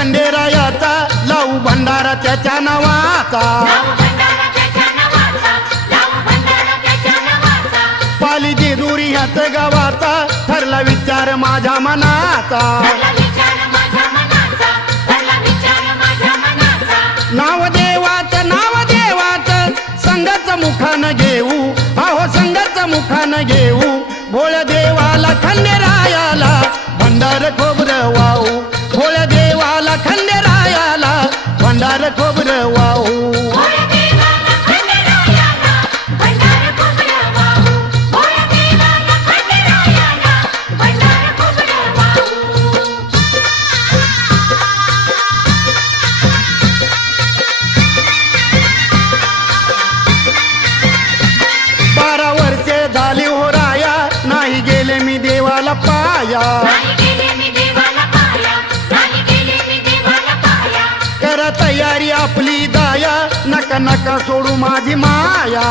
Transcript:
खंडेरायाचा लावू भंडारा त्याच्या नावाचा पाली जेजुरी ह्याच गावाचा ठरला विचार माझ्या मनाचा नाव देवाचं संघाचं मुखानं घेऊ अहो संघाचं मुखानं घेऊ भोळ्या देवाला खंडेरायाला भंडार खोबरं वाहू भोळ्या देवाला खंडेरायाला भंडार खोबरं वाहू झाली हो राया नाही गेले मी देवाला पाया करा तयारी आपली दाया नका नका सोडू माझी माया